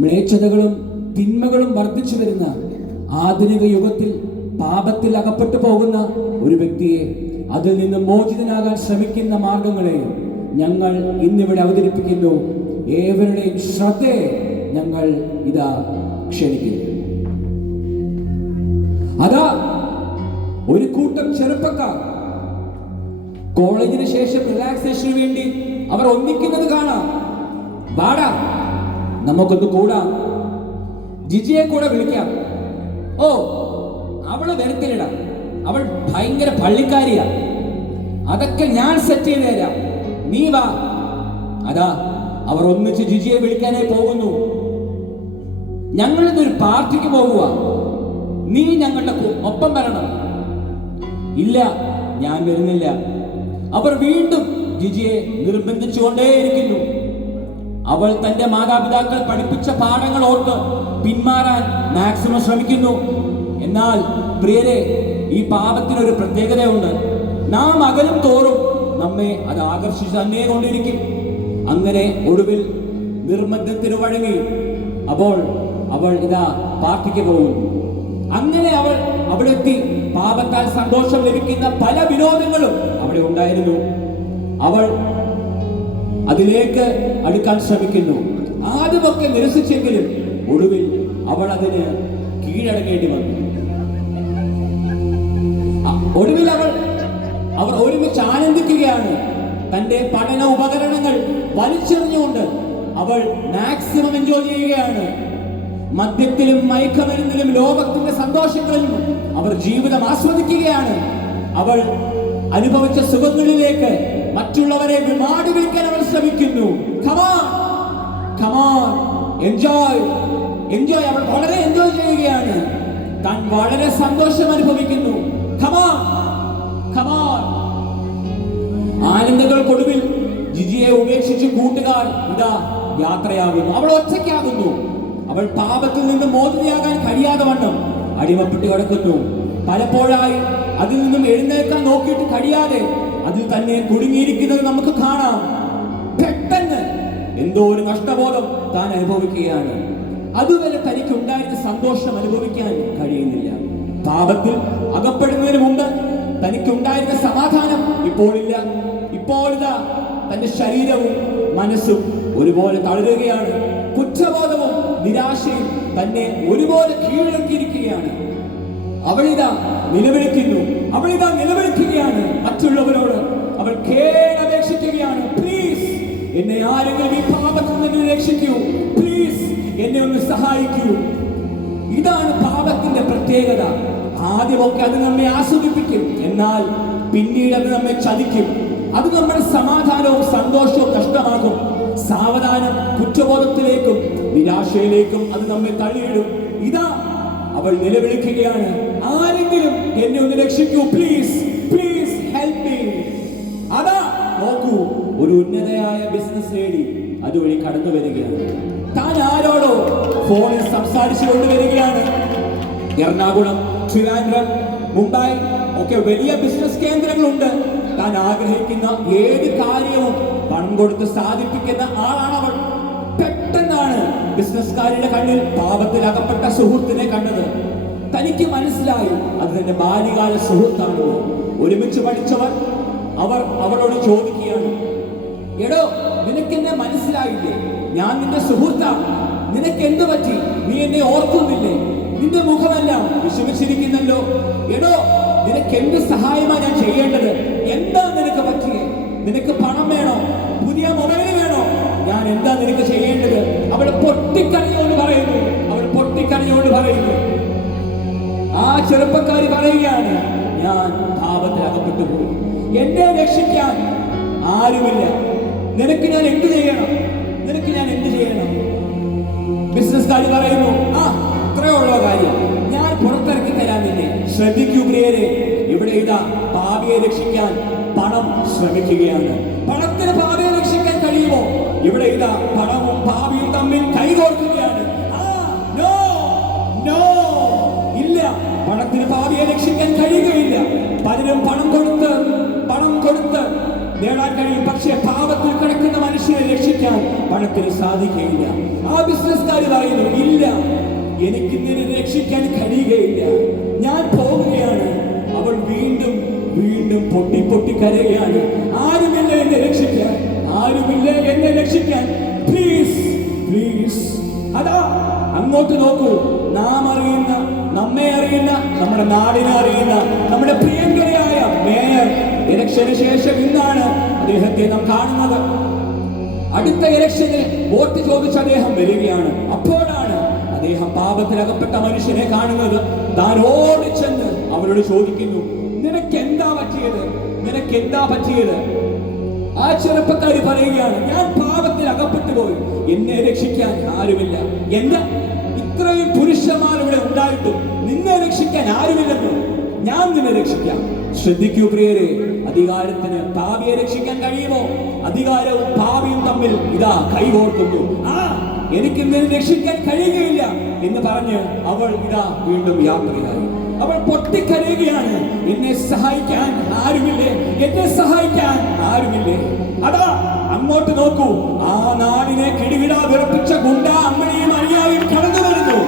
മ്ലേച്ഛതകളും തിന്മകളും വർദ്ധിച്ചു വരുന്ന ആധുനിക യുഗത്തിൽ പാപത്തിൽ അകപ്പെട്ടു പോകുന്ന ഒരു വ്യക്തിയെ അതിൽ നിന്ന് മോചിതനാകാൻ ശ്രമിക്കുന്ന മാർഗങ്ങളെ ഞങ്ങൾ ഇന്നിവിടെ അവതരിപ്പിക്കുന്നു. ഏവരുടെയും ശ്രദ്ധയെ ഞങ്ങൾ ഇതാ ക്ഷണിക്കുന്നു. അതാ ഒരു കൂട്ടം ചെറുപ്പക്കാർ കോളേജിന് ശേഷം റിലാക്സേഷന് വേണ്ടി അവർ ഒന്നിക്കുന്നത് കാണാം. വാടാ, നമുക്കൊന്ന് കൂടാം, ജിജിയെ കൂടെ വിളിക്കാം. ഓ, അവള് വരത്തില്ലട, അവൾ ഭയങ്കര പള്ളിക്കാരിയാ, അതൊക്കെ ഞാൻ സെറ്റ് ചെയ്ത് തരാം, നീ വാ. അതാ അവർ ഒന്നിച്ച് ജിജിയെ വിളിക്കാനായി പോകുന്നു. ഞങ്ങൾ ഇന്നൊരു പാർട്ടിക്ക് പോകുക, നീ ഞങ്ങളുടെ ഒപ്പം വരണം. ഇല്ല, ഞാൻ വരുന്നില്ല. അവർ വീണ്ടും ജിജിയെ നിർബന്ധിച്ചുകൊണ്ടേയിരിക്കുന്നു. അവൾ തന്റെ മാതാപിതാക്കൾ പഠിപ്പിച്ച പാഠങ്ങൾ ഓർത്ത് പിന്മാറാൻ മാക്സിമം ശ്രമിക്കുന്നു. എന്നാൽ പ്രിയരെ, ഈ പാപത്തിനൊരു പ്രത്യേകതയുണ്ട്. നാം അകലും തോറും നമ്മെ അത് ആകർഷിച്ച് തന്നെ കൊണ്ടിരിക്കും. അങ്ങനെ ഒടുവിൽ നിർബന്ധത്തിന് വഴങ്ങി അപ്പോൾ അവൾ ഇതാ പാർട്ടിക്ക് പോകും. അങ്ങനെ അവൾ അവിടെ എത്തി. പാപത്താൽ സന്തോഷം ലഭിക്കുന്ന പല വിനോദങ്ങളും അവിടെ ഉണ്ടായിരുന്നു. അവൾ അതിലേക്ക് അടുക്കാൻ ശ്രമിക്കുന്നു. ആദ്യമൊക്കെ നിരസിച്ചെങ്കിലും ഒടുവിൽ അവൾ അതിന് കീഴടങ്ങേണ്ടി വന്നു. ഒടുവിൽ അവർ ഒരുമിച്ച് ആനന്ദിക്കുകയാണ്. തന്റെ പഠന ഉപകരണങ്ങൾ വലിച്ചെറിഞ്ഞുകൊണ്ട് അവൾ മാക്സിമം എൻജോയ് ചെയ്യുകയാണ്. മദ്യത്തിലും മയക്കമരുന്നിലും ലോകത്തിന്റെ സന്തോഷങ്ങളിലും അവർ ജീവിതം ആസ്വദിക്കുകയാണ്. അവൾ അനുഭവിച്ച സുഖങ്ങളിലേക്ക് മറ്റുള്ളവരെ വിമാടി വിളിക്കാൻ അവൾ ശ്രമിക്കുന്നു. Enjoy enjoy. അവൾ വളരെ എൻജോയ് ചെയ്യുകയാണ്. താൻ വളരെ സന്തോഷം അനുഭവിക്കുന്നു. ആനന്ദങ്ങൾക്കൊടുവിൽ ജിജിയെ ഉപേക്ഷിച്ച് കൂട്ടുകാർ ഇതാ യാത്രയാകുന്നു. അവൾ ഒറ്റയ്ക്കാകുന്നു. അവൾ പാപത്തിൽ നിന്ന് മോചിതയാകാൻ കഴിയാതെ വണ്ണം അടിമപ്പെട്ട് കിടക്കുന്നു. പലപ്പോഴായി അതിൽ നിന്നും എഴുന്നേൽക്കാൻ നോക്കിയിട്ട് കഴിയാതെ അതിൽ തന്നെ കുടുങ്ങിയിരിക്കുന്നത് നമുക്ക് കാണാം. പെട്ടെന്ന് എന്തോ ഒരു നഷ്ടബോധം താൻ അനുഭവിക്കുകയാണ്. അതുവരെ തനിക്ക് ഉണ്ടായിരുന്ന സന്തോഷം അനുഭവിക്കാൻ കഴിയുന്നില്ല. പാപത്തിൽ അകപ്പെടുന്നതിന് മുമ്പ് തനിക്കുണ്ടായിരുന്ന സമാധാനം ഇപ്പോഴില്ല. ഇപ്പോഴിതാ തന്റെ ശരീരവും മനസ്സും ഒരുപോലെ തളരുകയാണ്. കുറ്റബോധവും നിരാശയും തന്നെ ഒരുപോലെ കീഴടക്കിയിരിക്കുകയാണ്. അവളിതാ നിലവിളിക്കുകയാണ് മറ്റുള്ളവരോട്. അവൾ കേണപേക്ഷിക്കുകയാണ്, പ്ലീസ് എന്നെ ആരെങ്കിലും ഈ പാപത്തിൽ നിന്ന് രക്ഷിക്കൂ, പ്ലീസ് എന്നെ ഒന്ന് സഹായിക്കൂ. ഇതാണ് പാപത്തിന്റെ പ്രത്യേകത. ആദ്യമൊക്കെ അത് നമ്മെ ആസ്വദിപ്പിക്കും, എന്നാൽ പിന്നീട് അത് നമ്മെ ചതിക്കും. അത് നമ്മുടെ സമാധാനവും സന്തോഷവും നഷ്ടമാകും. സാവധാനം കുറ്റബോധത്തിലേക്കും നിരാശയിലേക്കും അത് നമ്മെ തള്ളിയിടും. ഇതാ അവൾ നിലവിളിക്കുകയാണ്, ആരെങ്കിലും എന്നെ ഒന്ന് രക്ഷിക്കൂ, പ്ലീസ് പ്ലീസ് ഹെൽപ് മീ. അതാ നോക്കൂ, ഒരു ഉന്നതയായ ബിസിനസ് ലേഡി അതുവഴി കടന്നു വരികയാണ്. താൻ ആരോടോ ഫോണിൽ സംസാരിച്ചു കൊണ്ടുവരികയാണ്. എറണാകുളം, ട്രിവാൻഡ്രം, മുംബൈ ഒക്കെ വലിയ ബിസിനസ് കേന്ദ്രങ്ങളുണ്ട്. താൻ ആഗ്രഹിക്കുന്ന ഏത് കാര്യവും പണം കൊടുത്ത് സാധിപ്പിക്കുന്ന ആളാണ് അവൾ. പെട്ടെന്നാണ് ബിസിനസ്കാരുടെ കണ്ണിൽ പാപത്തിൽ അകപ്പെട്ട സുഹൃത്തിനെ കണ്ടത്. തനിക്ക് മനസ്സിലായി അത് തന്റെ ബാല്യകാല സുഹൃത്താണെന്ന്. ഒരുമിച്ച് പഠിച്ചവർ അവളോട് ചോദിക്കുകയാണ്, എടോ, നിനക്കെന്നെ മനസ്സിലായില്ലേ? ഞാൻ നിന്റെ സുഹൃത്താണ്. നിനക്ക് എന്ത് പറ്റി? നീ എന്നെ ഓർക്കുന്നില്ലേ? നിന്റെ മുഖമെല്ലാം വിഷമിച്ചിരിക്കുന്നല്ലോ. എടോ, നിനക്ക് എന്ത് സഹായമാണ് ഞാൻ ചെയ്യേണ്ടത്? എന്താ നിനക്ക് പറ്റിയേ? നിനക്ക് പണം വേണോ? പുതിയ മൊബൈൽ വേണോ? ഞാൻ എന്താ നിനക്ക് ചെയ്യേണ്ടത്? അവൾ പൊട്ടിക്കരഞ്ഞുകൊണ്ട് പറയുന്നു. ആ ചെറുപ്പക്കാരി പറയുകയാണ്, ഞാൻ പാപത്തിൽ അകപ്പെട്ടു പോയി, എന്നെ രക്ഷിക്കാൻ ആരുമില്ല. നിനക്ക് ഞാൻ എന്ത് ചെയ്യണം? ബിസിനസ്കാരി പറയുന്നു, ഇത്രയുള്ള കാര്യം, ഞാൻ പുറത്തിറക്കി തരാൻ നിന്നെ. ശ്രദ്ധിക്കൂ പ്രിയരെ, ഇവിടെ ഇതാ പാപിയെ രക്ഷിക്കാൻ പണം ശ്രമിക്കുകയാണ്. പണത്തിന് പാപിയെ രക്ഷിക്കാൻ കഴിയുമോ? ഇവിടെ ഇതാ പണവും പാപിയും തമ്മിൽ കൈകോർക്കുകയാണ്. ഇല്ല, പണത്തിന് പാപിയെ രക്ഷിക്കാൻ കഴിയുകയില്ല. പലരും പണം കൊടുത്ത് നേടാൻ കഴിയും. പക്ഷേ പാപത്തിൽ കിടക്കുന്ന മനുഷ്യരെ രക്ഷിക്കാൻ പണത്തിന് സാധിക്കുകയില്ല. ആ ബിസിനസ്സുകാർ പറയുന്നു, ഇല്ല, എനിക്ക് നിന്നെ രക്ഷിക്കാൻ കഴിയുകയില്ല, ഞാൻ പോവുകയാണ്. അവൾ വീണ്ടും വീണ്ടും പൊട്ടി പൊട്ടി കരയുകയാണ്. ആരുമില്ല എന്നെ രക്ഷിക്കാൻ, ആരുമില്ല എന്നെ രക്ഷിക്കാൻ, പ്ലീസ് പ്ലീസ്. അതാ അങ്ങോട്ട് നോക്കൂ, നാം അറിയുന്ന, നമ്മെ അറിയുന്ന, നമ്മുടെ നാടിനെ അറിയുന്ന, നമ്മുടെ പ്രിയങ്കരയായ മേയർ ഇലക്ഷന് ശേഷം ഇന്നാണ് അദ്ദേഹത്തെ നാം കാണുന്നത്. അടുത്ത ഇലക്ഷനിൽ വോട്ട് ചോദിച്ച് അദ്ദേഹം വരികയാണ്. അപ്പോഴാണ് അദ്ദേഹം പാപത്തിൽ അകപ്പെട്ട മനുഷ്യനെ കാണുന്നത്. താൻ ഓടിച്ചെന്ന് അവരോട് ചോദിക്കുന്നു, നിനക്കെന്താ പറ്റിയത്, നിനക്കെന്താ പറ്റിയത്? ആ ചെറുപ്പക്കാരി പറയുകയാണ്, ഞാൻ പാപത്തിൽ അകപ്പെട്ടു പോയി, എന്നെ രക്ഷിക്കാൻ ആരുമില്ല. എന്താ, ഇത്രയും പുരുഷന്മാർ ഇവിടെ ഉണ്ടായിട്ടും നിന്നെ രക്ഷിക്കാൻ ആരുമില്ലെന്ന്? ഞാൻ നിന്നെ രക്ഷിക്കാം. ശ്രദ്ധിക്കൂ പ്രിയരെ, അധികാരത്തിന് പാപിയെ രക്ഷിക്കാൻ കഴിയുമോ? അധികാരവും പാപിയും തമ്മിൽ ഇതാ കൈകോർക്കുന്നു. എനിക്ക് നിന്നെ രക്ഷിക്കാൻ കഴിയുകയില്ല എന്ന് പറഞ്ഞ് അവൾ ഇതാ വീണ്ടും യാത്രയായി. അവൾ പൊട്ടിക്കരയുകയാണ്, എന്നെ സഹായിക്കാൻ ആരുമില്ലേ, എന്നെ സഹായിക്കാൻ ആരുമില്ലേ? അതാ അങ്ങോട്ട് നോക്കൂ, ആ നാടിനെ കിടികിടാ വിറപ്പിച്ച ഗുണ്ട അമ്മയും അറിയായും കടന്നു വരുന്നു.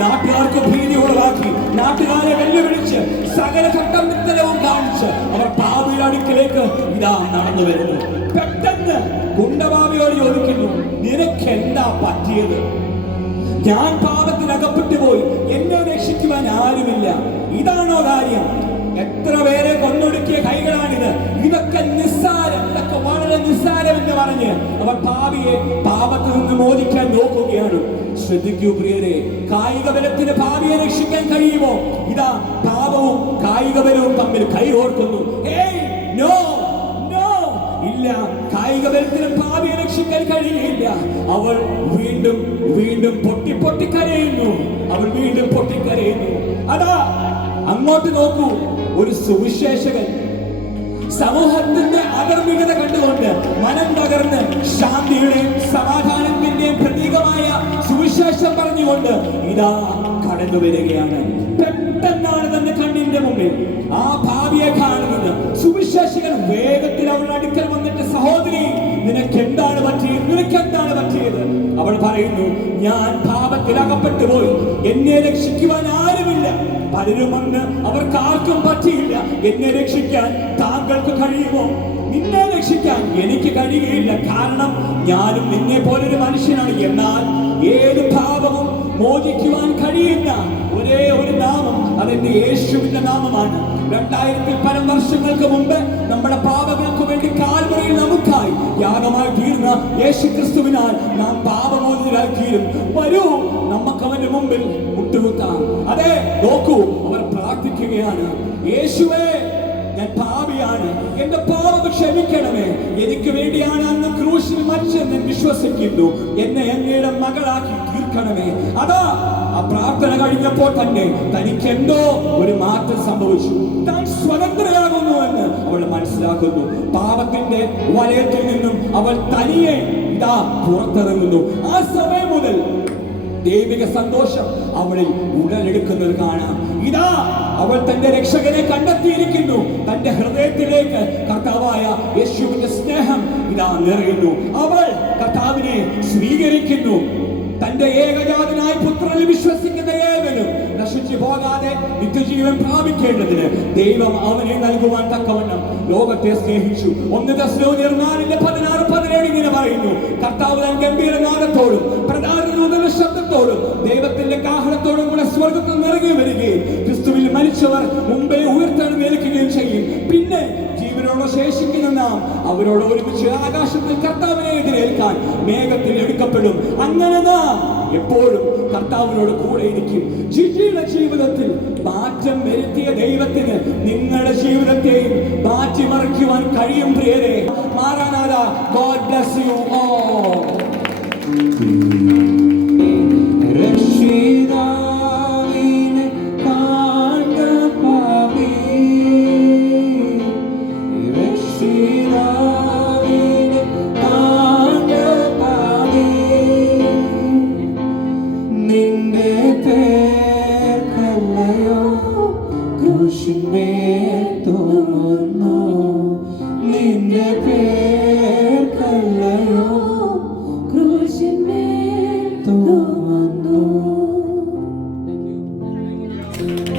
നാട്ടുകാർക്ക് ഭീതി ഉളവാക്കി, നാട്ടുകാരെ വെല്ലുവിളിച്ച് സകല ചട്ടമിത്തരവും കാണിച്ച് അവർ പാപിയുടെ അടുക്കിലേക്ക് ഇതാ നടന്നു വരുന്നു. പെട്ടെന്ന് ഗുണ്ടപാപിയോട് ചോദിക്കുന്നു, നിനക്കെന്താ പറ്റിയത്? ഞാൻ പാപത്തിൽ അകപ്പെട്ടു പോയി, എന്നെ രക്ഷിക്കുവാൻ ആരുമില്ല. ഇതാണോ കാര്യം? എത്ര പേരെ കൊന്നൊടുക്കിയ കൈകളാണിത്. ഇതൊക്കെ നിസ്സാരം, ഇതൊക്കെ വളരെ നിസ്സാരം എന്ന് പറഞ്ഞ് അവർ പാപിയെ പാപത്തിൽ നിന്ന് മോചിക്കാൻ നോക്കുകയാണ്. ശ്രദ്ധിക്കൂ പ്രിയരെ, കായിക ബലത്തിന് പാപിയെ രക്ഷിക്കാൻ കഴിയുമോ? ഇതാ പാപവും കായിക ബലവും തമ്മിൽ കൈകോർക്കുന്നു. നോ നോ, ഇല്ല, കായിക ബലത്തിന് പാപിയെ രക്ഷിക്കാൻ കഴിയില്ല. അവൾ വീണ്ടും വീണ്ടും പൊട്ടി പൊട്ടിക്കരയുന്നു. അവൾ വീണ്ടും പൊട്ടിക്കരയുന്നു. അതാ അങ്ങോട്ട് നോക്കൂ, ഒരു സുവിശേഷകൻ സമൂഹത്തിന്റെ അധർമ്മികത കണ്ടുകൊണ്ട് മനം തകർന്ന് ശാന്തിയുടെയും സമാധാനത്തിന്റെയും പ്രതീകമായ സുവിശേഷം പറഞ്ഞുകൊണ്ട് ഇതാ കടന്നു വരികയാണ്. പെട്ടെന്നാണ് തന്റെ കണ്ണിന്റെ മുമ്പിൽ ആ ഭാവിയെ കാണുന്നത്. സുവിശേഷകൻ വേഗത്തിൽ അവളുടെ അടുക്കൽ വന്നിട്ട്, സഹോദരി, നിനക്കെന്താണ് പറ്റിയത്, നിനക്കെന്താണ് പറ്റിയത്? അവൾ പറയുന്നു, ഞാൻ പാപത്തിൽ അകപ്പെട്ടു പോയി, എന്നെ രക്ഷിക്കുവാൻ ആരുമില്ല. പലരും വന്ന് അവർക്ക് ആർക്കും പറ്റിയില്ല. എന്നെ രക്ഷിക്കാൻ താങ്കൾക്ക് കഴിയുമോ? നിന്നെ രക്ഷിക്കാൻ എനിക്ക് കഴിയുകയില്ല, കാരണം ഞാനും നിന്നെ പോലൊരു മനുഷ്യനാണ്. എന്നാൽ ഏത് പാപവും മോചിക്കുവാൻ കഴിയുന്ന ഒരേ ഒരു നാമം, അതെന്റെ യേശുവിന്റെ നാമമാണ്. 2000 പരം വർഷങ്ങൾക്ക് മുമ്പ് നമ്മുടെ പാപങ്ങൾക്ക് വേണ്ടി കാൽവരിയിൽ നമുക്കായി യാഗമായി തീർന്ന യേശു ക്രിസ്തുവിനാൽ നാം പാപമോചിതരായി തീരും. വരൂ, നമുക്ക് അവന്റെ മുമ്പിൽ മുട്ടുകുത്താം. അതെ, നോക്കൂ, അവർ പ്രാർത്ഥിക്കുകയാണ്, യേശുവേ, ഞാൻ പാപിയാണ്, എന്റെ പാപം ക്ഷമിക്കണമേ, എനിക്ക് വേണ്ടിയാണ് അങ്ങ് ക്രൂശിൽ മരിച്ചെന്ന് ഞാൻ വിശ്വസിക്കുന്നു, എന്നെ അങ്ങയുടെ മകളാക്കി തീർക്കണമേ. അതാ ആ പ്രാർത്ഥന കഴിഞ്ഞപ്പോൾ തന്നെ തനിക്ക് എന്തോ ഒരു മാറ്റം സംഭവിച്ചു. താൻ സ്വതന്ത്രയാകുന്നു എന്ന് അവൾ മനസ്സിലാക്കുന്നു. പാപത്തിന്റെ വലയത്തിൽ നിന്നും അവൾ തനിയെ ഇതാ പുറത്തിറങ്ങുന്നു. ആ സമയം മുതൽ ദൈവിക സന്തോഷം അവളിൽ ഉടലെടുക്കുന്നത് കാണാം. ഇതാ അവൾ തന്റെ രക്ഷകനെ കണ്ടെത്തിയിരിക്കുന്നു. തന്റെ ഹൃദയത്തിലേക്ക് കർത്താവായ യേശുവിന്റെ സ്നേഹം ഇതാ നിറയുന്നു. അവൾ കർത്താവിനെ സ്വീകരിക്കുന്നു. തന്റെ ഏകജാതനായ പുത്രനിൽ വിശ്വസിക്കുന്ന ഏവനും നശിച്ചു പോകാതെ നിത്യജീവൻ പ്രാപിക്കേണ്ടതിന് ദൈവം അവനെ നൽകുവാൻ തക്കവണ്ണം ലോകത്തെ സ്നേഹിച്ചു. 1 തെസ്സലോനിയർ 4:16-17 ഇങ്ങനെ പറയുന്നു, കർത്താവ് തൻ ഗംഭീരനാദത്തോടും പ്രധാന ദൂതന്റെ ശബ്ദത്തോടും ദൈവത്തിന്റെ കാഹളത്തോടും കൂടെ സ്വർഗ്ഗത്തിൽ നിറങ്ങി വരികയും ക്രിസ്തുവിൽ മരിച്ചവർ മുമ്പേ ഉയർത്തെഴുന്നേൽക്കുകയും ചെയ്യും. പിന്നെ ജീവനോട് ശേഷിക്കുന്ന നാം അവരോട് ഒരുമിച്ച് ആകാശത്തിൽ കർത്താവിനെ എതിരേൽക്കാൻ മേഘത്തിൽ എടുക്കപ്പെടും. അങ്ങനെ നാം എപ്പോഴും കർത്താവിനോട് കൂടെ ഇരിക്കും. ജിജിയുടെ ജീവിതത്തിൽ മാറ്റം വരുത്തിയ ദൈവത്തിന് നിങ്ങളുടെ ജീവിതത്തെയും മാറ്റിമറിക്കുവാൻ കഴിയും പ്രിയരെ. Maranatha, God bless you all. നിന്റെ പേർക്കല്ലയോ Thank you.